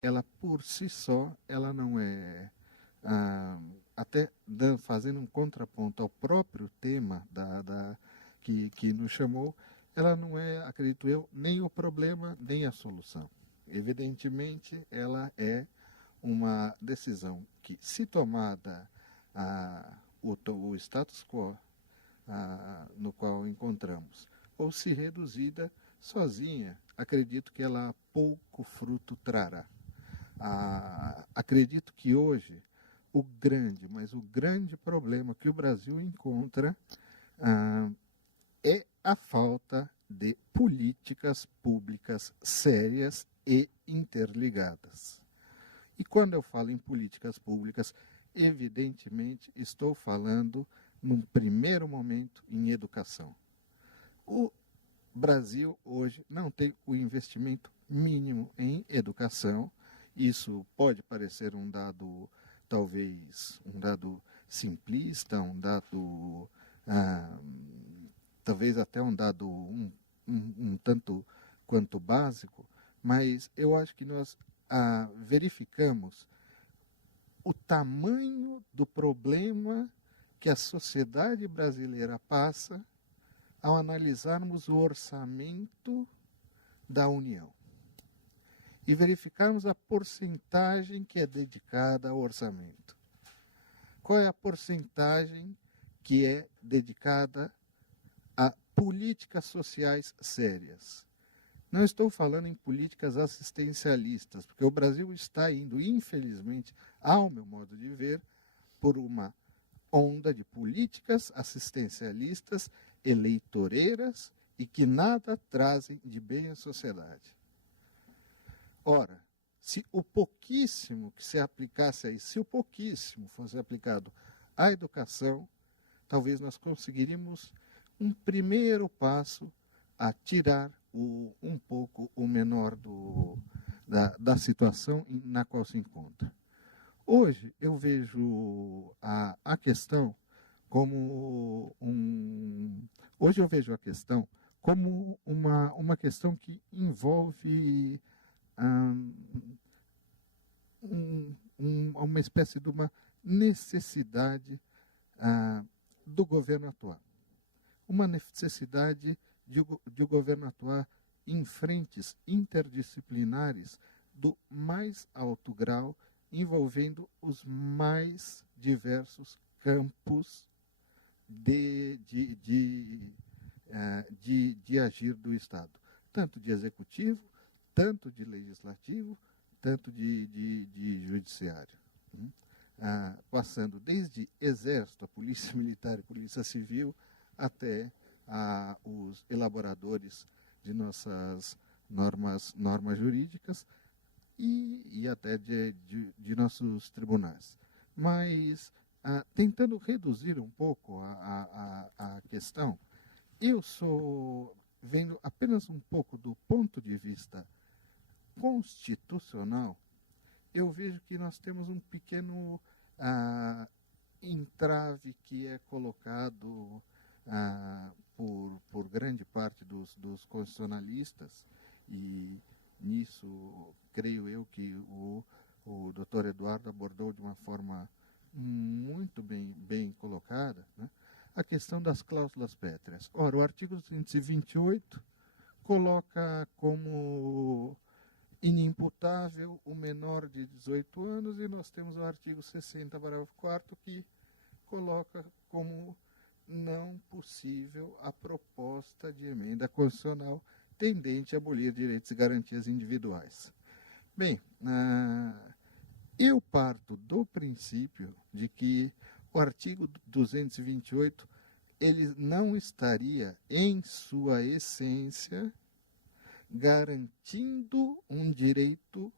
ela por si só, ela não é, até fazendo um contraponto ao próprio tema que nos chamou, ela não é, acredito eu, nem o problema, nem a solução. Evidentemente, ela é uma decisão que, se tomada o status quo no qual encontramos, ou se reduzida sozinha, acredito que ela pouco fruto trará. Acredito que hoje mas o grande problema que o Brasil encontra é a falta de políticas públicas sérias e interligadas. E quando eu falo em políticas públicas, evidentemente estou falando, num primeiro momento, em educação. O Brasil hoje não tem o investimento mínimo em educação. Isso pode parecer um dado, talvez, um dado simplista, um dado, talvez até um dado um tanto quanto básico, mas eu acho que nós verificamos o tamanho do problema que a sociedade brasileira passa ao analisarmos o orçamento da União e verificarmos a porcentagem que é dedicada ao orçamento. Qual é a porcentagem que é dedicada a políticas sociais sérias? Não estou falando em políticas assistencialistas, porque o Brasil está indo, infelizmente, ao meu modo de ver, por uma onda de políticas assistencialistas, eleitoreiras e que nada trazem de bem à sociedade. Ora, se o pouquíssimo que se aplicasse aí, se o pouquíssimo fosse aplicado à educação, talvez nós conseguiríamos um primeiro passo a tirar um pouco o menor da situação na qual se encontra. Hoje eu vejo a questão como hoje eu vejo a questão como uma questão que envolve uma espécie de uma necessidade do governo atuar. Uma necessidade de o governo atuar em frentes interdisciplinares do mais alto grau, envolvendo os mais diversos campos de agir do Estado. Tanto de executivo, tanto de legislativo, tanto de judiciário. Passando desde exército, a polícia militar e polícia civil, até os elaboradores de nossas normas jurídicas e até de nossos tribunais. Mas, tentando reduzir um pouco a questão, eu sou vendo apenas um pouco do ponto de vista constitucional, eu vejo que nós temos um pequeno entrave que é colocado por grande parte dos constitucionalistas, e nisso creio eu que o Dr. Eduardo abordou de uma forma muito bem colocada, né, a questão das cláusulas pétreas. Ora, o artigo 228 coloca como inimputável o menor de 18 anos, e nós temos o artigo 60, parágrafo 4º, que coloca como não possível a proposta de emenda constitucional tendente a abolir direitos e garantias individuais. Bem, eu parto do princípio de que o artigo 228 ele não estaria, em sua essência, garantindo um direito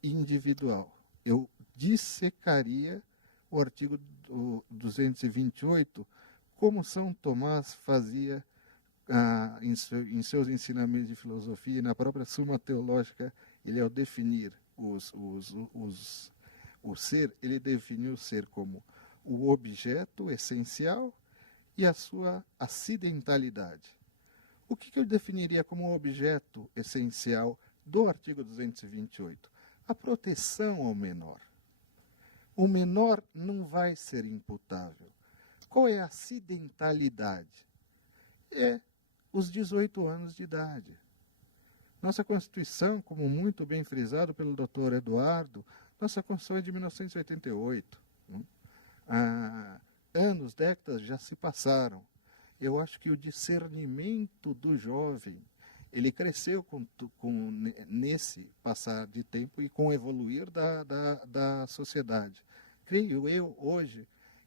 individual. Eu dissecaria o artigo 228 como São Tomás fazia em seus ensinamentos de filosofia, e na própria Suma Teológica, ele, ao definir o ser, ele definiu o ser como o objeto essencial e a sua acidentalidade. O que eu definiria como objeto essencial do artigo 228? a proteção ao menor. O menor não vai ser imputável. Qual é a acidentalidade? É os 18 anos de idade. Nossa Constituição, como muito bem frisado pelo Dr. Eduardo, nossa Constituição é de 1988. Anos, décadas já se passaram. Eu acho que o discernimento do jovem, ele cresceu nesse passar de tempo e com o evoluir da sociedade. Creio eu hoje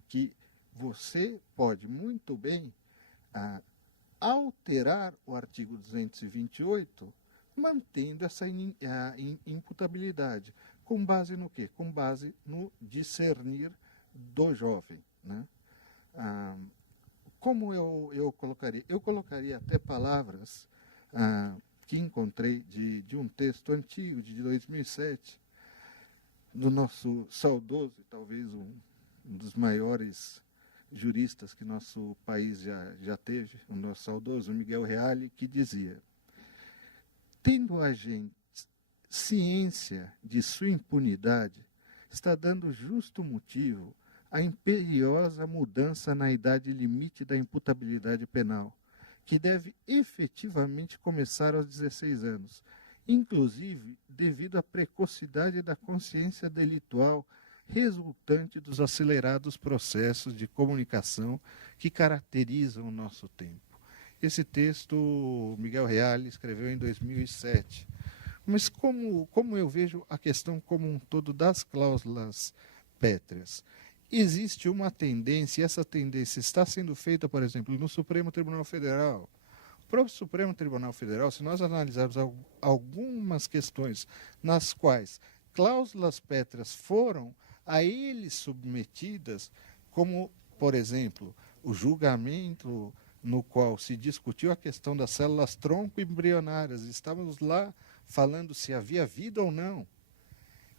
que você pode muito bem alterar o artigo 228, mantendo essa imputabilidade. Com base no quê? Com base no discernir do jovem, né? Como eu colocaria? Eu colocaria até palavras que encontrei de um texto antigo, de 2007, do nosso saudoso, e talvez um dos maiores juristas que nosso país já teve, o nosso saudoso Miguel Reale, que dizia: tendo a gente ciência de sua impunidade, está dando justo motivo à imperiosa mudança na idade limite da imputabilidade penal, que deve efetivamente começar aos 16 anos, inclusive devido à precocidade da consciência delitual resultante dos acelerados processos de comunicação que caracterizam o nosso tempo. Esse texto Miguel Reale escreveu em 2007. Mas como eu vejo a questão como um todo das cláusulas pétreas? Existe uma tendência, e essa tendência está sendo feita, por exemplo, no Supremo Tribunal Federal. O próprio Supremo Tribunal Federal, se nós analisarmos algumas questões nas quais cláusulas pétreas foram a eles submetidas, como, por exemplo, o julgamento no qual se discutiu a questão das células tronco embrionárias, estávamos lá falando se havia vida ou não.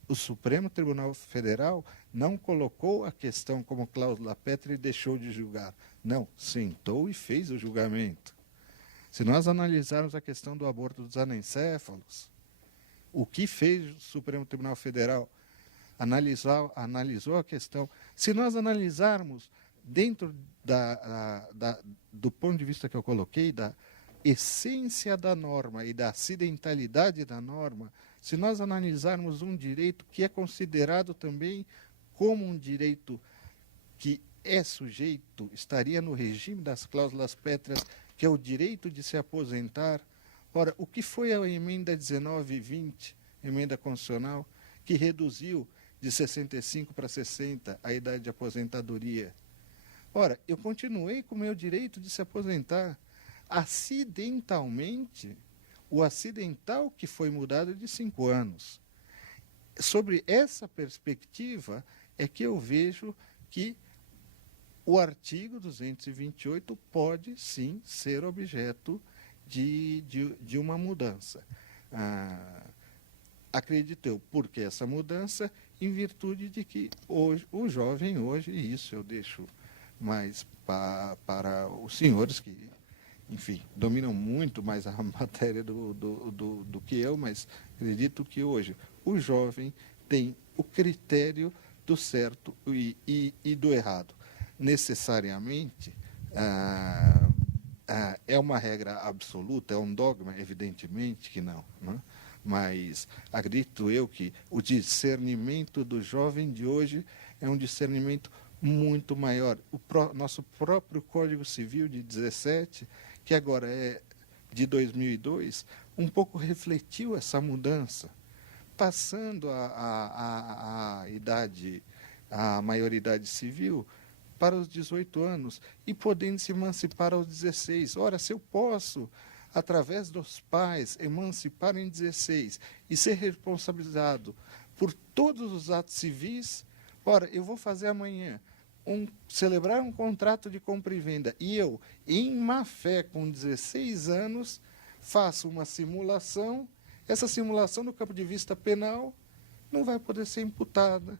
O Supremo Tribunal Federal não colocou a questão como cláusula pétrea e deixou de julgar. Não, sentou e fez o julgamento. Se nós analisarmos a questão do aborto dos anencéfalos, o que fez o Supremo Tribunal Federal? Analisou a questão. Se nós analisarmos dentro do ponto de vista que eu coloquei, da essência da norma e da acidentalidade da norma, se nós analisarmos um direito que é considerado também como um direito que é sujeito, estaria no regime das cláusulas pétreas, que é o direito de se aposentar. Ora, o que foi a emenda 1920, emenda constitucional, que reduziu de 65 para 60 a idade de aposentadoria? Ora, eu continuei com o meu direito de se aposentar. Acidentalmente, o acidental que foi mudado é de 5 anos. Sobre essa perspectiva é que eu vejo que o artigo 228 pode sim ser objeto de uma mudança. Acredito eu, porque essa mudança, em virtude de que hoje, o jovem hoje, e isso eu deixo mais para os senhores que, enfim, dominam muito mais a matéria do que eu, mas acredito que hoje o jovem tem o critério do certo e do errado. Necessariamente, é uma regra absoluta, é um dogma? Evidentemente que não, né? Mas acredito eu que o discernimento do jovem de hoje é um discernimento muito maior. Nosso próprio Código Civil de 17, que agora é de 2002, um pouco refletiu essa mudança, passando a maioridade civil para os 18 anos e podendo se emancipar aos 16. Ora, se eu posso, através dos pais, emancipar em 16 e ser responsabilizado por todos os atos civis, ora, eu vou fazer amanhã celebrar um contrato de compra e venda e eu, em má fé, com 16 anos, faço uma simulação. Essa simulação, do ponto de vista penal, não vai poder ser imputada,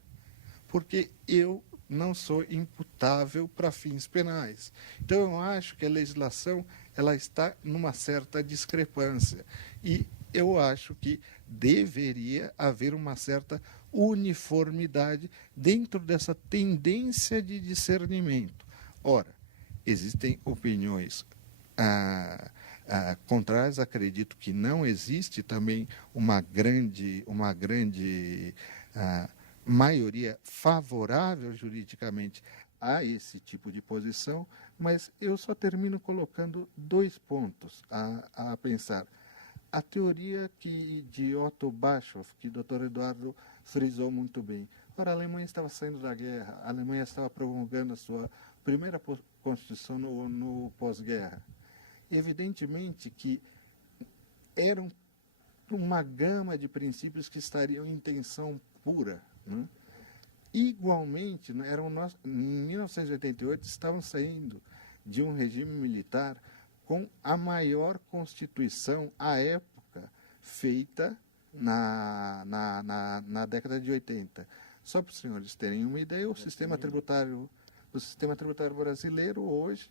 porque eu não sou imputável para fins penais. Então, eu acho que a legislação ela está numa certa discrepância. E eu acho que deveria haver uma certa uniformidade dentro dessa tendência de discernimento. Ora, existem opiniões contrárias, acredito que não existe também uma grande maioria favorável juridicamente a esse tipo de posição, mas eu só termino colocando 2 pontos a pensar. A teoria de Otto Bischoff, que o Dr. Eduardo frisou muito bem. Ora, a Alemanha estava saindo da guerra, a Alemanha estava promulgando a sua primeira Constituição no pós-guerra. Evidentemente que eram uma gama de princípios que estariam em tensão pura, né? Igualmente, em 1988, estavam saindo de um regime militar com a maior Constituição, à época, feita na década de 80. Só para os senhores terem uma ideia, o sistema tributário brasileiro hoje,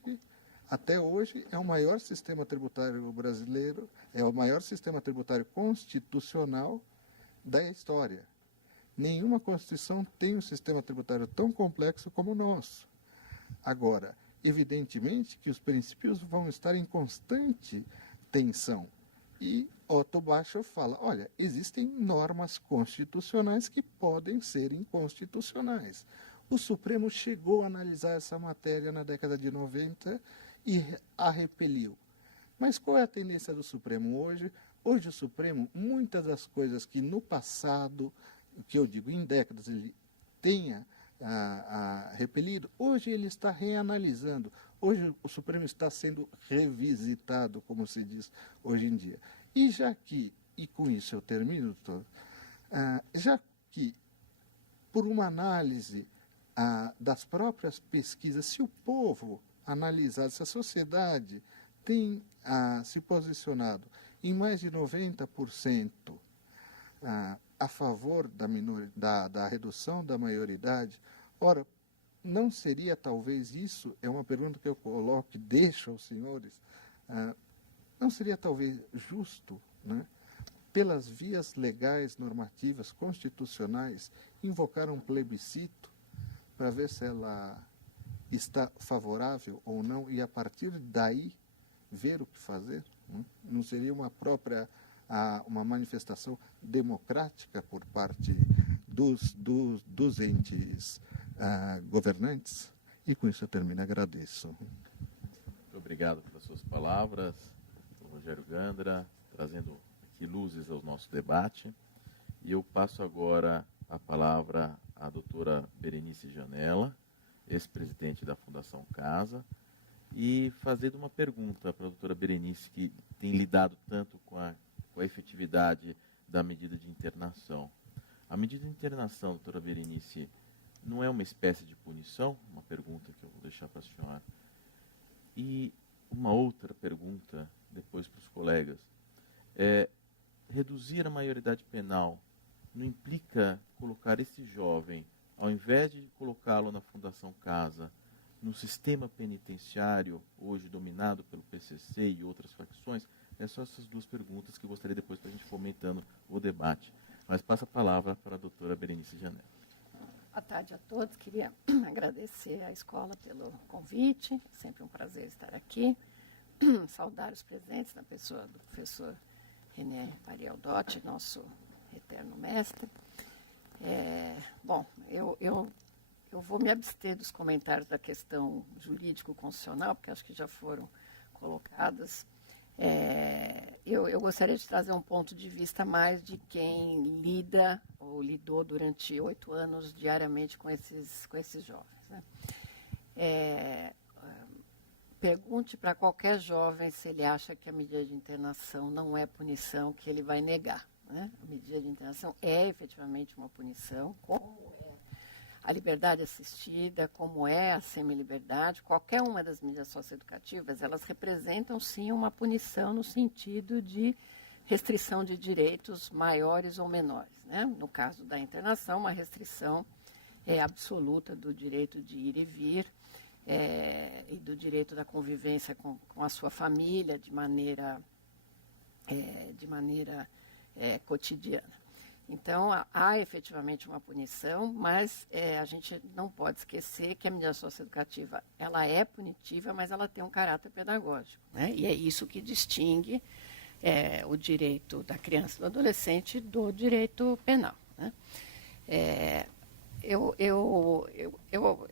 até hoje, é o maior sistema tributário brasileiro, é o maior sistema tributário constitucional da história. Nenhuma Constituição tem um sistema tributário tão complexo como o nosso. Agora, evidentemente que os princípios vão estar em constante tensão. E Otto Bischoff fala, olha, existem normas constitucionais que podem ser inconstitucionais. O Supremo chegou a analisar essa matéria na década de 90 e a repeliu. Mas qual é a tendência do Supremo hoje? Hoje o Supremo, muitas das coisas que no passado, que eu digo em décadas, ele tenha repelido, hoje ele está reanalisando. Hoje o Supremo está sendo revisitado, como se diz hoje em dia. E já que, e com isso eu termino, doutor, já que por uma análise das próprias pesquisas, se o povo analisar, se a sociedade tem se posicionado em mais de 90% a favor da redução da maioridade, ora, não seria talvez isso, é uma pergunta que eu coloco e deixo aos senhores, não seria talvez justo, né, pelas vias legais, normativas, constitucionais, invocar um plebiscito para ver se ela está favorável ou não e a partir daí ver o que fazer? Não seria uma uma manifestação democrática por parte dos entes governantes? E com isso eu termino, agradeço. Muito obrigado pelas suas palavras, Rogério Gandra, trazendo aqui luzes ao nosso debate. E eu passo agora a palavra à doutora Berenice Janella, ex-presidente da Fundação Casa, e fazendo uma pergunta para a doutora Berenice, que tem lidado tanto com a efetividade da medida de internação. A medida de internação, doutora Berenice, não é uma espécie de punição? Uma pergunta que eu vou deixar para a senhora. E uma outra pergunta, depois para os colegas. Reduzir a maioridade penal não implica colocar esse jovem, ao invés de colocá-lo na Fundação Casa, no sistema penitenciário, hoje dominado pelo PCC e outras facções? É só essas 2 perguntas que eu gostaria depois para a gente fomentando o debate. Mas passo a palavra para a doutora Berenice Janella. Boa tarde a todos. Queria agradecer à escola pelo convite. Sempre um prazer estar aqui. Saudar os presentes na pessoa do professor René Pariel Dotti, nosso eterno mestre. Bom, eu vou me abster dos comentários da questão jurídico-constitucional, porque acho que já foram colocadas. Eu gostaria de trazer um ponto de vista mais de quem lida ou lidou durante 8 anos diariamente com esses jovens, né? Pergunte para qualquer jovem se ele acha que a medida de internação não é punição, que ele vai negar, né? A medida de internação é efetivamente uma punição, como é a liberdade assistida, como é a semi-liberdade, qualquer uma das medidas socioeducativas, elas representam sim uma punição no sentido de restrição de direitos maiores ou menores, né? No caso da internação, uma restrição absoluta do direito de ir e vir e do direito da convivência com a sua família de maneira de maneira cotidiana. Então, há efetivamente uma punição, mas a gente não pode esquecer que a medida socioeducativa, ela é punitiva, mas ela tem um caráter pedagógico, né? E é isso que distingue o direito da criança e do adolescente do direito penal, né? Eu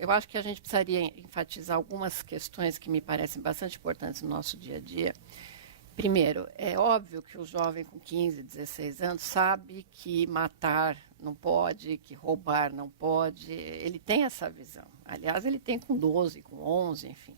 acho que a gente precisaria enfatizar algumas questões que me parecem bastante importantes no nosso dia a dia. Primeiro, é óbvio que o jovem com 15, 16 anos sabe que matar não pode, que roubar não pode. Ele tem essa visão. Aliás, ele tem com 12, com 11, enfim.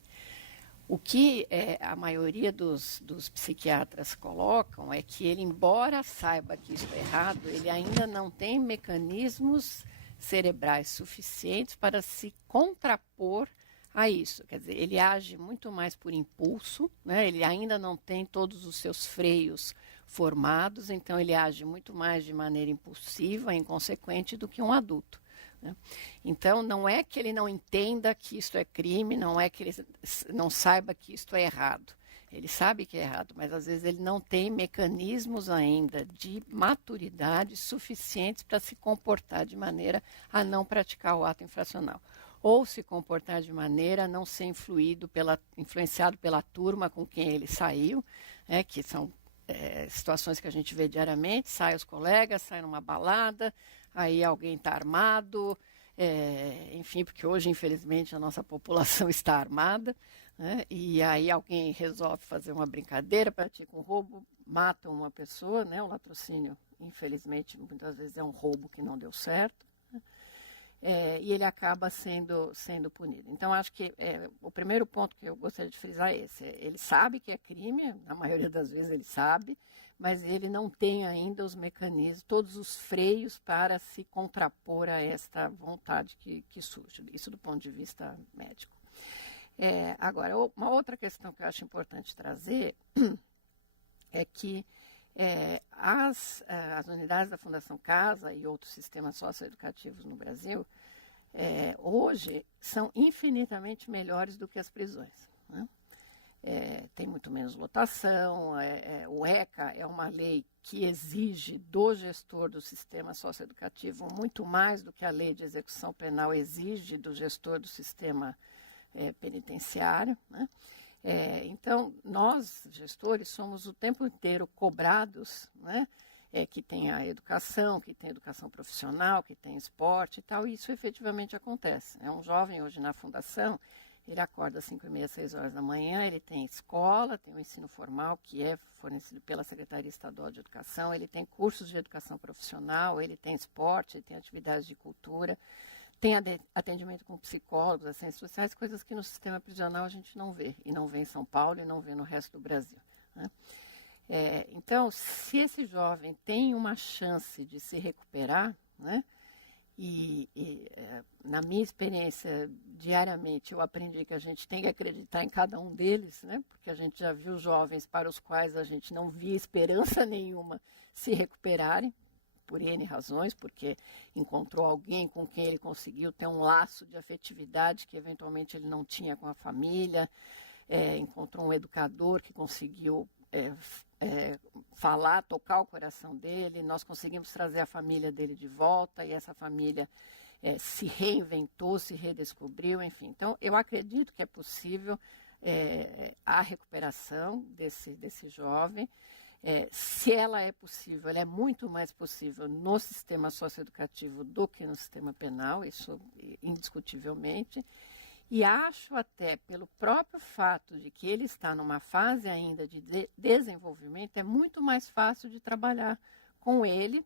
O que a maioria dos psiquiatras colocam é que ele, embora saiba que isso é errado, ele ainda não tem mecanismos cerebrais suficientes para se contrapor a isso. Quer dizer, ele age muito mais por impulso, né? Ele ainda não tem todos os seus freios formados, então ele age muito mais de maneira impulsiva, inconsequente do que um adulto, né? Então, não é que ele não entenda que isto é crime, não é que ele não saiba que isto é errado. Ele sabe que é errado, mas às vezes ele não tem mecanismos ainda de maturidade suficientes para se comportar de maneira a não praticar o ato infracional. Ou se comportar de maneira a não ser influenciado pela turma com quem ele saiu, que são situações que a gente vê diariamente, sai os colegas, sai numa balada, aí alguém está armado, enfim, porque hoje, infelizmente, a nossa população está armada, né? E aí alguém resolve fazer uma brincadeira, pratica um roubo, mata uma pessoa, né? O latrocínio, infelizmente, muitas vezes é um roubo que não deu certo, né? E ele acaba sendo punido. Então, acho que o primeiro ponto que eu gostaria de frisar é esse. Ele sabe que é crime, na maioria das vezes ele sabe, mas ele não tem ainda os mecanismos, todos os freios para se contrapor a esta vontade que surge. Isso do ponto de vista médico. Agora, uma outra questão que eu acho importante trazer é que as unidades da Fundação Casa e outros sistemas socioeducativos no Brasil, hoje, são infinitamente melhores do que as prisões, né? Tem muito menos lotação, o ECA é uma lei que exige do gestor do sistema socioeducativo muito mais do que a lei de execução penal exige do gestor do sistema penitenciário, né? Então, nós, gestores, somos o tempo inteiro cobrados, né? Que tem a educação, que tem educação profissional, que tem esporte e tal, e isso efetivamente acontece. Um jovem hoje na fundação, ele acorda às 5h30, 6 horas da manhã, ele tem escola, tem o ensino formal, que é fornecido pela Secretaria Estadual de Educação, ele tem cursos de educação profissional, ele tem esporte, ele tem atividades de cultura, tem atendimento com psicólogos, assistentes sociais, coisas que no sistema prisional a gente não vê, e não vê em São Paulo e não vê no resto do Brasil, né? Então, se esse jovem tem uma chance de se recuperar, né? Na minha experiência, diariamente, eu aprendi que a gente tem que acreditar em cada um deles, né? Porque a gente já viu jovens para os quais a gente não via esperança nenhuma se recuperarem, por N razões, porque encontrou alguém com quem ele conseguiu ter um laço de afetividade que eventualmente ele não tinha com a família, encontrou um educador que conseguiu falar, tocar o coração dele, nós conseguimos trazer a família dele de volta e essa família se reinventou, se redescobriu, enfim. Então, eu acredito que é possível a recuperação desse jovem. Se ela é possível, ela é muito mais possível no sistema socioeducativo do que no sistema penal, isso indiscutivelmente. E acho até, pelo próprio fato de que ele está numa fase ainda de desenvolvimento, é muito mais fácil de trabalhar com ele.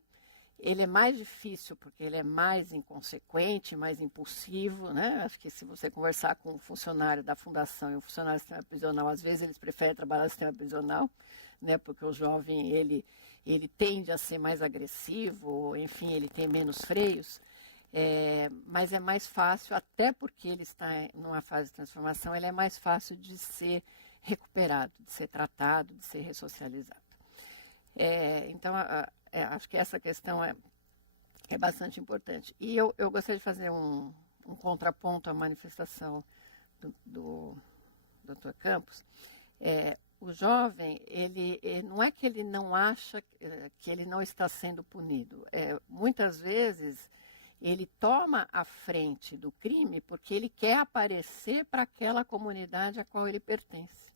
Ele é mais difícil porque ele é mais inconsequente, mais impulsivo, né? Acho que se você conversar com um funcionário da fundação e um funcionário do sistema prisional, às vezes eles preferem trabalhar no sistema prisional, né? Porque o jovem, ele tende a ser mais agressivo, enfim, ele tem menos freios. Mas é mais fácil, até porque ele está numa fase de transformação, ele é mais fácil de ser recuperado, de ser tratado, de ser ressocializado. Então, acho que essa questão é bastante importante. E eu gostaria de fazer um contraponto à manifestação do Dr. Campos. o jovem, ele não é que ele não acha que ele não está sendo punido. Muitas vezes ele toma a frente do crime porque ele quer aparecer para aquela comunidade a qual ele pertence.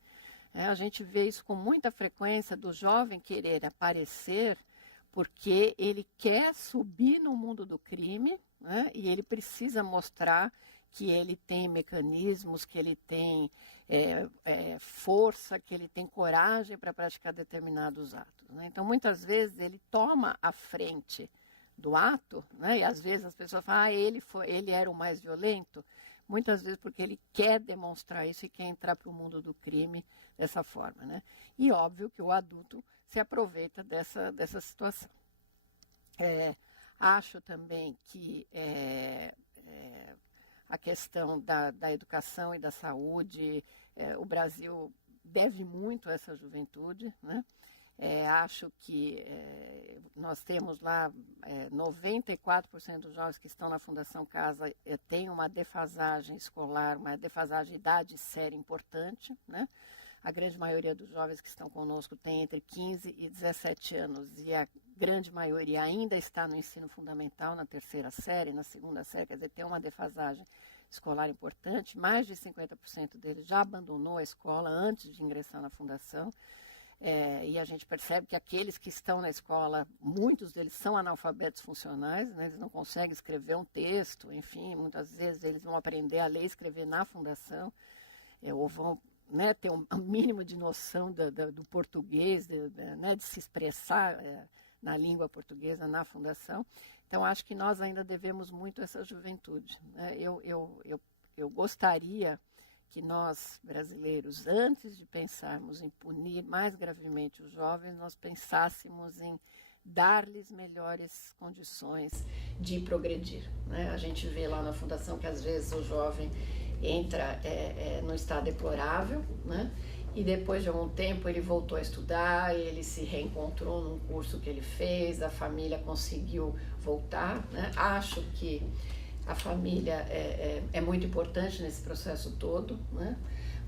A gente vê isso com muita frequência do jovem querer aparecer porque ele quer subir no mundo do crime, né? E ele precisa mostrar que ele tem mecanismos, que ele tem força, que ele tem coragem para praticar determinados atos, né? Então, muitas vezes, ele toma a frente do ato, né? E às vezes as pessoas falam, ele era o mais violento, muitas vezes porque ele quer demonstrar isso e quer entrar para o mundo do crime dessa forma, né? E óbvio que o adulto se aproveita dessa situação. Acho também que a questão da educação e da saúde, o Brasil deve muito a essa juventude, né? Acho que nós temos lá 94% dos jovens que estão na Fundação Casa têm uma defasagem escolar, uma defasagem de idade séria importante, né? A grande maioria dos jovens que estão conosco tem entre 15 e 17 anos e a grande maioria ainda está no ensino fundamental, na terceira série, na segunda série, quer dizer, tem uma defasagem escolar importante. Mais de 50% deles já abandonou a escola antes de ingressar na fundação. E a gente percebe que aqueles que estão na escola, muitos deles são analfabetos funcionais, né? Eles não conseguem escrever um texto, enfim, muitas vezes eles vão aprender a ler e escrever na fundação, ou vão, né, ter um mínimo de noção do português, de se expressar na língua portuguesa na fundação. Então, acho que nós ainda devemos muito a essa juventude, né? Eu gostaria que nós, brasileiros, antes de pensarmos em punir mais gravemente os jovens, nós pensássemos em dar-lhes melhores condições de progredir, né? A gente vê lá na Fundação que às vezes o jovem entra num estado deplorável, né? E depois de algum tempo ele voltou a estudar, ele se reencontrou num curso que ele fez, a família conseguiu voltar, né? Acho que a família é muito importante nesse processo todo, né?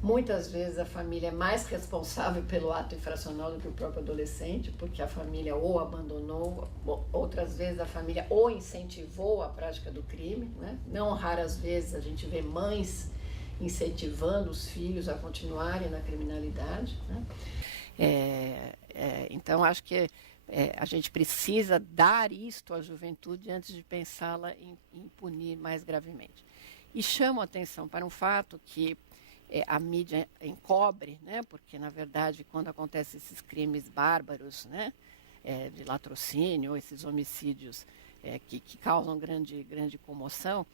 Muitas vezes a família é mais responsável pelo ato infracional do que o próprio adolescente, porque a família ou abandonou, outras vezes a família ou incentivou a prática do crime, né? Não raras vezes a gente vê mães incentivando os filhos a continuarem na criminalidade, né? Então, acho que a gente precisa dar isto à juventude antes de pensá-la em punir mais gravemente. E chamo a atenção para um fato que a mídia encobre, né? Porque, na verdade, quando acontecem esses crimes bárbaros, né, de latrocínio, esses homicídios que causam grande comoção,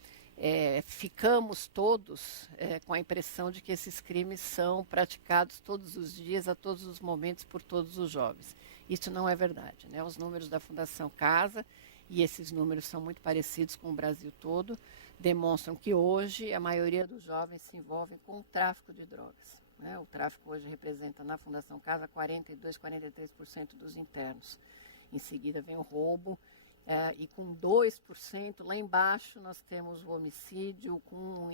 ficamos todos com a impressão de que esses crimes são praticados todos os dias, a todos os momentos, por todos os jovens. Isso não é verdade, né? Os números da Fundação Casa, e esses números são muito parecidos com o Brasil todo, demonstram que hoje a maioria dos jovens se envolvem com o tráfico de drogas, né? O tráfico hoje representa na Fundação Casa 42%, 43% dos internos. Em seguida vem o roubo, e com 2% lá embaixo nós temos o homicídio, com